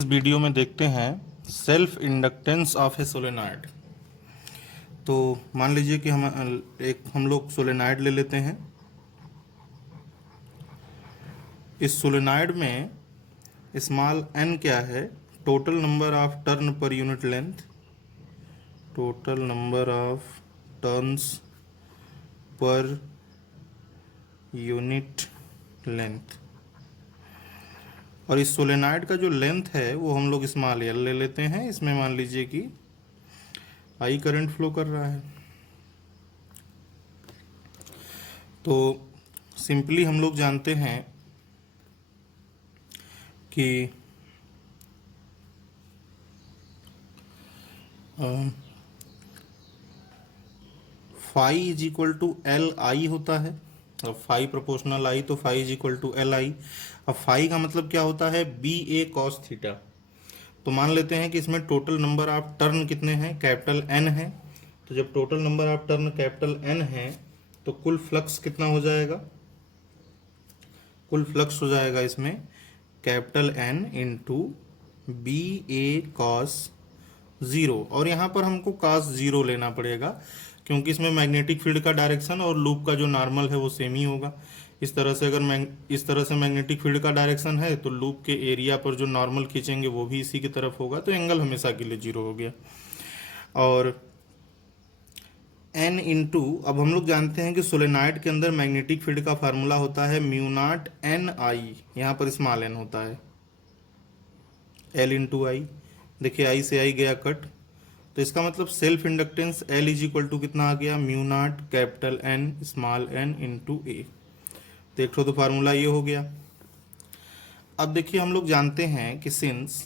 इस वीडियो में देखते हैं self inductance of a solenoid. तो मान लीजिए कि हम लोग सोलेनॉइड ले लेते हैं। इस सोलेनॉइड में स्मॉल n क्या है? Total number of turn per unit length, total number of turns per unit length. और इस सोलेनॉइड का जो लेंथ है वो हम लोग स्मॉल l ले लेते हैं। इसमें मान लीजिए कि I करंट फ्लो कर रहा है। तो सिंपली हम लोग जानते हैं कि phi is equal to L I होता है। अब फाई प्रोपोर्शनल आई तो phi is equal to L I. अब फाई का मतलब क्या होता है? B A cos theta. तो मान लेते हैं कि इसमें टोटल नंबर ऑफ टर्न कितने हैं? कैपिटल एन है। तो जब total number of turn capital N है तो कुल फ्लक्स कितना हो जाएगा? कुल फ्लक्स हो जाएगा इसमें capital N into B A cos zero. और यहाँ पर हमको कॉस ज़ीरो लेना पड़ेगा क्योंकि इसमें मैग्नेटिक फील्ड का डायरेक्शन और लूप का जो नॉर्मल है वो सेम ही होगा। इस तरह से इस तरह से मैग्नेटिक फील्ड का डायरेक्शन है तो लूप के एरिया पर जो नॉर्मल खींचेंगे वो भी इसी की तरफ होगा, तो एंगल हमेशा के लिए जीरो हो गया। और एन इंटू, अब हम लोग जानते हैं कि सोलेनॉइड के अंदर मैग्नेटिक फील्ड का फार्मूला होता है म्यू नॉट एन आई। यहाँ पर स्मॉल एन होता है, एल इंटू आई। देखिए आई से आई गया कट, तो इसका मतलब self inductance L is equal to कितना आ गया? Mu naught capital N small N into A. देखो तो फार्मूला ये हो गया। अब देखिए हम लोग जानते हैं कि सिंस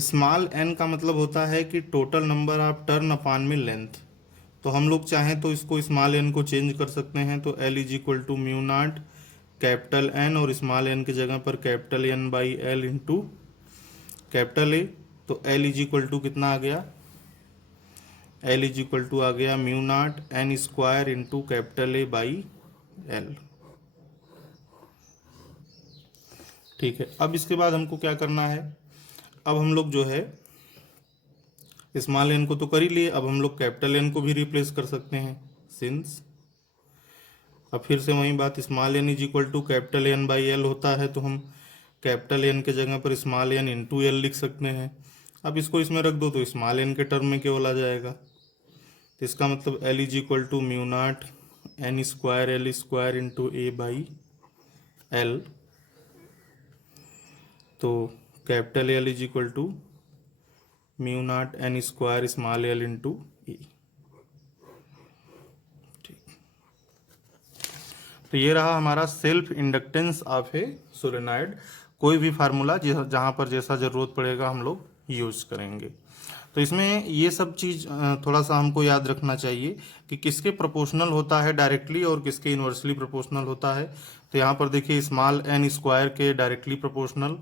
स्मॉल एन का मतलब होता है कि टोटल नंबर ऑफ टर्न अपान में लेंथ, तो हम लोग चाहें तो इसको स्मॉल एन को चेंज कर सकते हैं। तो L is equal to mu naught capital N और स्मॉल एन की जगह पर capital N by L into capital A. तो एल इज इक्वल टू कितना आ गया? एल इज इक्वल टू आ गया mu naught N square into capital A by L. ठीक है, अब इसके बाद हमको क्या करना है? अब हम लोग जो है स्मॉल एन को तो कर ही लिए, अब हम लोग कैपिटल एन को भी रिप्लेस कर सकते हैं। सिंस अब फिर से वही बात, small N is equal to capital N by L होता है, तो हम कैपिटल एन के जगह पर स्मॉल एन इंटू एल लिख सकते हैं। अब इसको इसमें रख दो तो स्मॉल एन के टर्म में केवल आ जाएगा। तो इसका मतलब L is equal to mu naught N square L square into A by L. तो capital L is equal to mu naught N square small L into A. तो ये रहा हमारा self inductance of a solenoid. कोई भी formula जहाँ पर जैसा ज़रूरत पड़ेगा हम लोग यूज़ करेंगे। तो इसमें ये सब चीज़ थोड़ा सा हमको याद रखना चाहिए कि किसके प्रोपोर्शनल होता है डायरेक्टली और किसके इन्वर्सली प्रोपोर्शनल होता है। तो यहाँ पर देखिए स्मॉल एन स्क्वायर के directly proportional,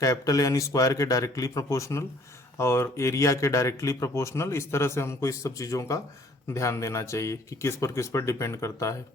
capital N square के डायरेक्टली प्रोपोर्शनल और एरिया के डायरेक्टली प्रोपोर्शनल। इस तरह से हमको इस सब चीज़ों का ध्यान देना चाहिए कि किस पर डिपेंड करता है।